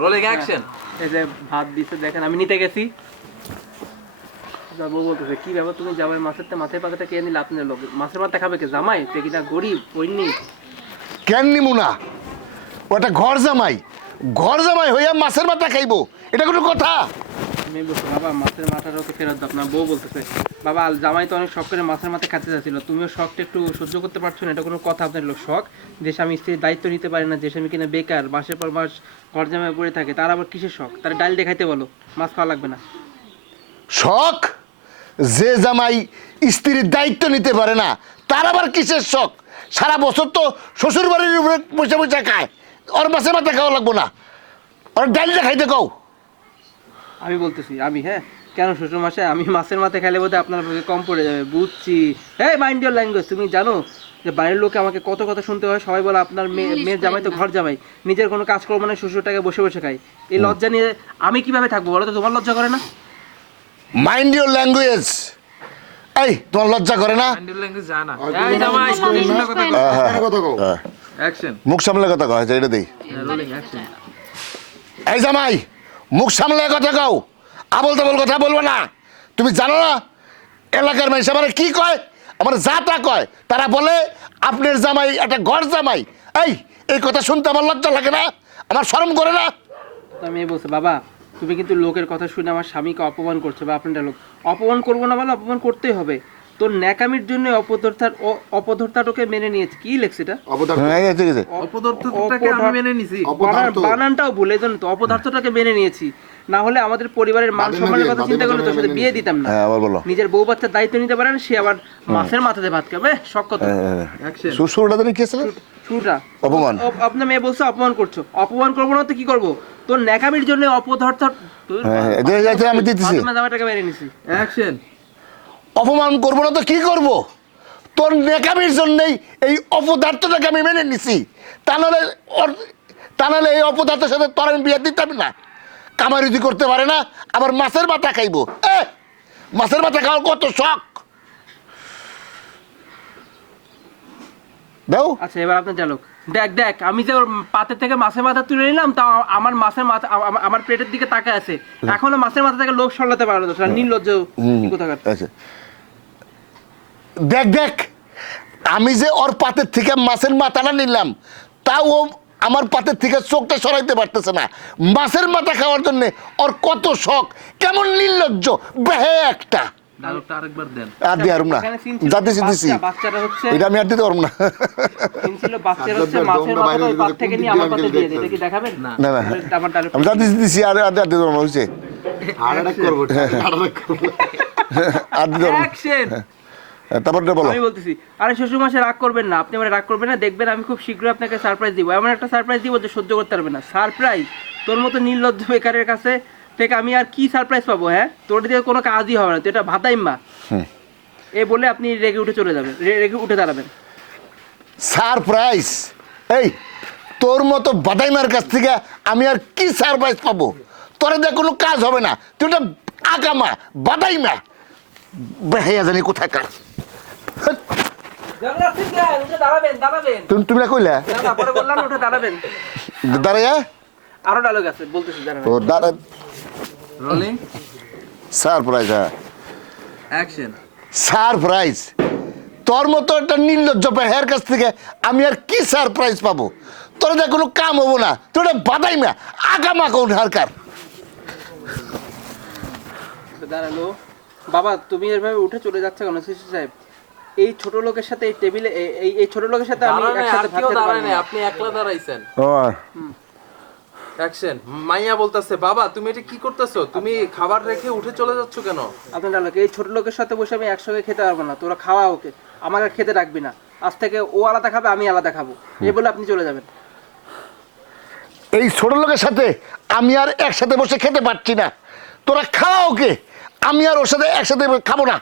Rolling action. এই যে ভাত দিতে দেখেন, আমি নিতে গেছি, যাবো বলতেছে কি ব্যাপার তুমি জামাই মাছের পাখাটা কে নিলে? আপনার লোক মাছের মাথা খাবে কে? জামাই তুই কিনা গরিব ওইনি কেন নিমু না? ওটা ঘর জামাই হইয়া মাছের মাথা খাইবো, এটা কোনো কথা? আমি বলছি বাবা মাছের মাথাটা ওকে ফেরত দাও। আপনার বউ বলতেছে বাবা জামাই তো অনেক শখ করে মাছের মাথা খেতে চাচ্ছিল, তুমিও শখটা একটু সহ্য করতে পারছো না, এটা কোনো কথা? আপনার লোক শখ যে স্বামী স্ত্রীর দায়িত্ব নিতে পারে না, যে স্বামী কিনা বেকার মাসের পর মাস ঘর জামাই পড়ে থাকে, তার আবার কিসের শখ? তার ডাল দেখাইতে বলো, মাছ খাওয়া লাগবে না। শখ? যে জামাই স্ত্রীর দায়িত্ব নিতে পারে না তার আবার কিসের শখ? সারা বছর তো শ্বশুর বাড়ির উপরে পয়সা পয়সা খায়, ওর মাছের মাথা খাওয়া লাগবো না, ওর ডাইলটা খাইতে কও। আমি বলতেছি আমি, হ্যাঁ কেন শ্বশুর মাসে আমি মাছের মাথা খেলে বোধহয় আপনার কম পড়ে যাবে, বুঝছি। হ্যাঁ মাইন্ড ইওর ল্যাঙ্গুয়েজ, তুমি জানো যে বাইরের লোকে আমাকে কত কথা শুনতে হয়, সবাই বলে আপনার মেয়ের জামাই তো ঘর জামাই, নিজের কোনো কাজ করবো না, শ্বশুরটাকে বসে বসে খাই। এই লজ্জা নিয়ে আমি কিভাবে থাকবো বলো তো? তোমার লজ্জা করে না? Mind your language. এই তোমার লজ্জা করে না? হ্যান্ডেল ল্যাঙ্গুয়েজ জানা। এই জামাই শুনে কথা কও। অ্যাকশন। মুখ সামলে কথা কও, এটা দেই। Rolling action. এই জামাই মুখ সামলে কথা কও, আবল তাবল কথা বলবো না। তুমি জানো না এলাকার মানুষ আমার কি কয়, আমার যা কয়, তারা বলে আপনার জামাই একটা ঘর জামাই। এই কথা শুনতে আমার লজ্জা লাগে না? আমার শরম করে না? তো আমি বলছি বাবা তুমি কিন্তু লোকের কথা শুনে আমার স্বামীকে অপমান করছো, বা আপনার লোক অপমান করবো না বলে অপমান করতেই হবে। তোর ন্যাকামির জন্য অপধর্তাটাকে মেনে নিয়েছে। কি লেখছে এটা? হ্যাঁ, ঠিক আছে। অপদার্থটাকে আমি মেনে নিছি। বানানটাও ভুলে জানো তো, অপদার্থটাকে মেনে নিয়েছি। না হলে আমাদের পরিবারের মান সম্মানের কথা চিন্তা করলে তোর সাথে বিয়ে দিতাম না। হ্যাঁ, আবার বলো। নিজের বউ বাচ্চার দায়িত্ব নিতে পারে না, সে আবার মাছের মাথাতে ভাত খাবে, শখ কত। অ্যাকশন। শ্বশুরটা জানি কে ছিল? শুরুটা অপমান। আপনার মেয়ে বলছে অপমান করছো, অপমান করবো না তো কি করবো? তোর ন্যাকামির জন্য অপদার্থ আমি দিতেছি। জামাটাকে মেনে নিছি। অ্যাকশন। অপমান করবো না তো কি করব? তোর নেকামির জন্যই এই অপদার্থটাকে আমি মেনে নিছি। তা নাহলে এই অপদার্থের সাথে তোর আমি বিয়ে দিতাম না। কামারুজি করতে পারে না, আবার মাছের মাথা খাইবো। মাছের মাথা খাওয়ার কত শখ দাও। আচ্ছা এবার আপনার চালক দেখ আমি যে ওর পাতের থেকে মাছের মাথা তুলে নিলাম, তা আমার মাছের মাথা আমার পেটের দিকে তাকায় আছে, এখনো মাছের মাথা থেকে লোক সরাতে পারলো না, নির্লজ্জ কোথাকার। আচ্ছা দেখ আমি যে ওর পাতের থেকে মাছের মাথাটা নিলাম, তাও ও আমার পাতের থেকে চোখটা সরাইতে পারতেছে না। মাছের মাথা খাওয়ার জন্য ওর কত শখ, কেমন নির্লজ্জ বেহে একটা। ডায়লগটা আরেকবার দেন। আর দিয়ে আরম না, দিছি বাচ্চাটা হচ্ছে এটা আমি আর দিতে পারবো না। সিন ছিল বাচ্চাটা হচ্ছে মাছের মাথাটা ওই পাত থেকে নিয়ে আমার পাতে দিয়ে দেয়, এটা কি দেখাবেন? না আমার ডায়লগ আমি দিছি আর দিতে পারবো না, হয়েছে আর দিতে পারবো না। অ্যাকশন। তারপরটা বলো। আমি বলতেছি আরে শ্বশুর মাসে রাগ করবেন না, আপনি আমার রাগ করবেন না, দেখবেন আমি খুব শীঘ্রই আপনাকে সারপ্রাইজ দিব, এমন একটা সারপ্রাইজ দিব যে সহ্য করতে পারবে না। সারপ্রাইজ? তোর মতো নির্লজ্জ বেকারের কাছে থেকে আমি আর কি সারপ্রাইজ পাবো? হ্যাঁ তোর দিয়ে কোনো কাজই হবে না, তুই এটা ভাতাইম্মা। এ বলে আপনি রেগে উঠে চলে যাবেন, রেগে উঠে দাঁড়াবেন। সারপ্রাইজ? এই তোর মতো বাদাইমার কাছ থেকে আমি আর কি সারপ্রাইজ পাবো? তোর দিয়ে কোনো কাজ হবে না, তুই ওটা আগামা বাদাইমা বেহাইয়া জানি কোথায় কাজ। তুমি না কইলা দাঁড়াইয়া আরো ডায়লগ আছে বলতেছি ও দাঁড়া। Rolling surprise? হ্যাঁ অ্যাকশন। সারপ্রাইজ? তোর মতো একটা নির্লজ্জ বেহার কাছ থেকে আমি আর কি সারপ্রাইজ পাবো? তোর দিয়ে কোনো কাম হবো না, তুই ওটা বাদাইমা আগামা কোন হারকার। দাঁড়ালো বাবা, তুমি এভাবে উঠে চলে যাচ্ছে কেন সিসি সাহেব? এই ছোট লোকের সাথে এই টেবিলে এই ছোট লোকের সাথে আমি একসাথে ভাত খেতে পারবো না। আপনি একলা দাঁড়াইছেন। ও অ্যাকশন। মাইয়া বলতাছে বাবা তুমি এটা কি করতেছো, তুমি খাবার রেখে উঠে চলে যাচ্ছ কেন? আপনার ডায়লগ এই ছোট লোকের সাথে বসে আমি একসঙ্গে খেতে পারবো না, তোরা খাওয়া ওকে, আমাকে খেতে রাখবি না, আজ থেকে ও আলাদা খাবে আমি আলাদা খাবো, এই বলে আপনি চলে যাবেন। এই ছোট লোকের সাথে আমি আর একসাথে বসে খেতে পারছি না, তোরা খাওয়া ওকে, আমি আর ওর সাথে একসাথে খাবো না।